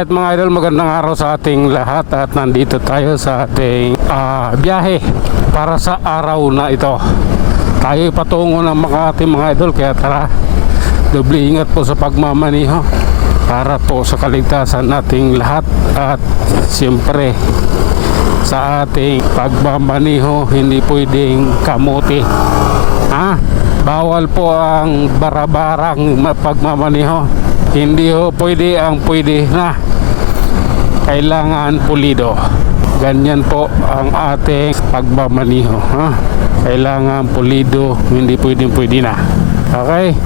Alright mga idol, magandang araw sa ating lahat at nandito tayo sa ating biyahe para sa araw na ito. Tayo patungo ng Makati mga idol, kaya tara, doble ingat po sa pagmamaniho para po sa kaligtasan nating lahat. At siyempre sa ating pagmamaniho hindi pwedeng kamuti, bawal po ang barabarang pagmamaniho. Hindi ho pwede ang pwede na, kailangan pulido. Ganyan po ang ating pagmamaniho, kailangan pulido, hindi pwedeng pwede na. Okay,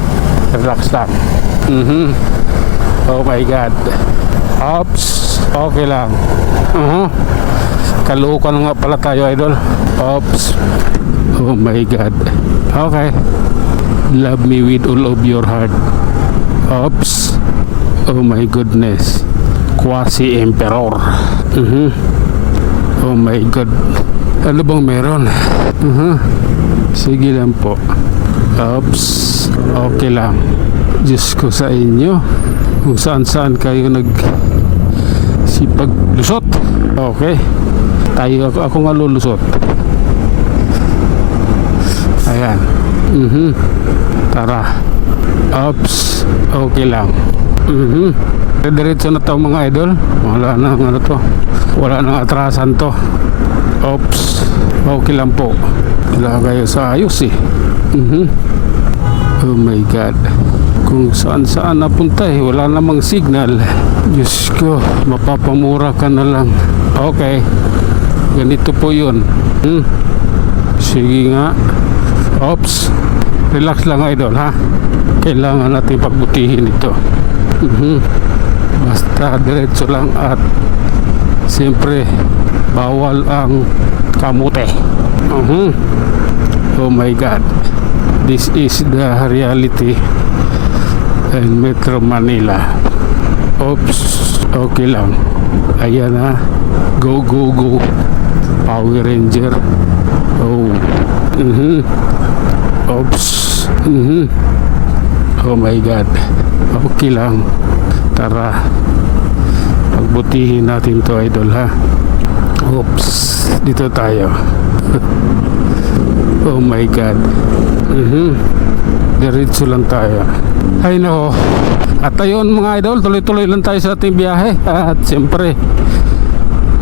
relax lang. Oh my god, oops, okay lang. Kalukan nga pala tayo idol. Oops, oh my god. Okay, love me with all of your heart. Oops, oh my goodness, quasi emperor. Oh my god, ano bang meron? Sige lang po. Oops, okay lang. Diyos ko sa inyo, kung saan kayo nagsipag lusot. Okay, tayo, ako nga lulusot. Ayan. Tara. Oops, okay lang. Diretso na to mga idol. Wala na ano to, wala nang atrasan to. Oops, okay lang po. Wala kayo sa ayos eh. Oh my god, kung saan napunta eh, wala namang signal. Diyos ko, mapapamura ka na lang. Okay, ganito po yun. Sige nga. Oops, relax lang idol ha. Kailangan natin pagbutihin ito. Basta diretso lang at siyempre bawal ang kamote. Oh my god, this is the reality in Metro Manila. Oops, okay lang. Ayan ha, go go go Power Ranger. Oh, oops, oh my god, okay lang. Tara, pagbutihin natin to idol ha. Oops, dito tayo. Oh my god. Diretso lang tayo. Ay nako. At ayun mga idol, tuloy-tuloy lang tayo sa ating biyahe. At siyempre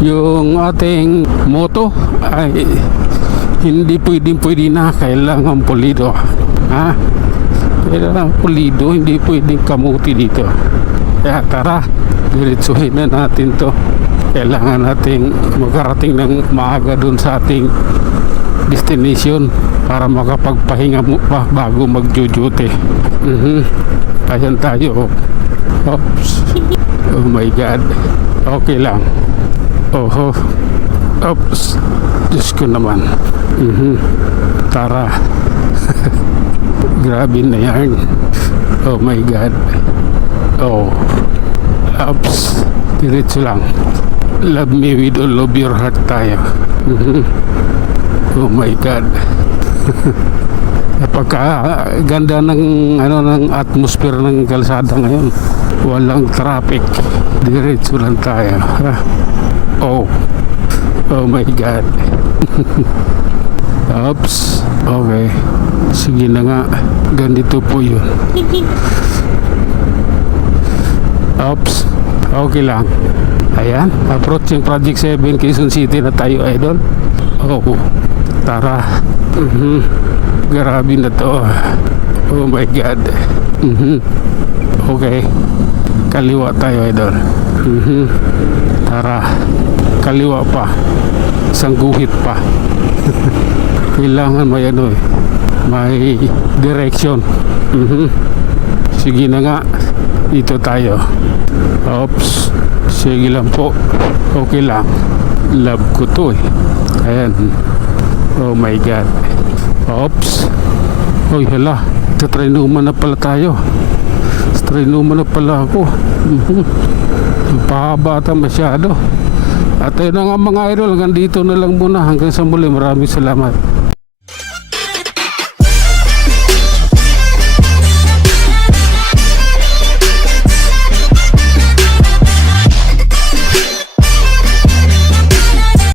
yung ating moto ay hindi pwede na, kailangan pulido. Kailangan pulido, hindi pwedeng kamuti dito. Kaya tara, diretsuhin na natin to. Kailangan nating magkarating ng maaga dun sa ating destination para makapagpahinga mo pa bago mag-duty. Ayan tayo. Oops, oh my god, okay lang. Oops, Diyos ko naman. Tara. Grabe na yan. Oh my god. Oh, oops, diretso lang. Love me with all of your heart tayo. Oh my god. Napakaganda ng ng atmosphere ng kalsada ngayon. Walang traffic. Diretso lang tayo. Oh my god. Oops, okay. Sige na nga, ganito po yun. Oops, okay lang. Ayan, approaching Project 7 Quezon City na tayo idol. Oh, tara. Grabe na to. Oh my god. Okay, kaliwa tayo idol. Tara, kaliwa pa, isang guhit pa. Kailangan may may direction. Sige na nga, dito tayo. Oops, sige lang po, okay lang. Love ko to eh. Ayan. Oh my god. Oops, oy hala, sa Trinoma na pala tayo. Sa Trinoma na pala ako. Pahaba masyado. At ayun na nga mga idol, hanggang dito na lang muna. Hanggang sa muli, maraming salamat.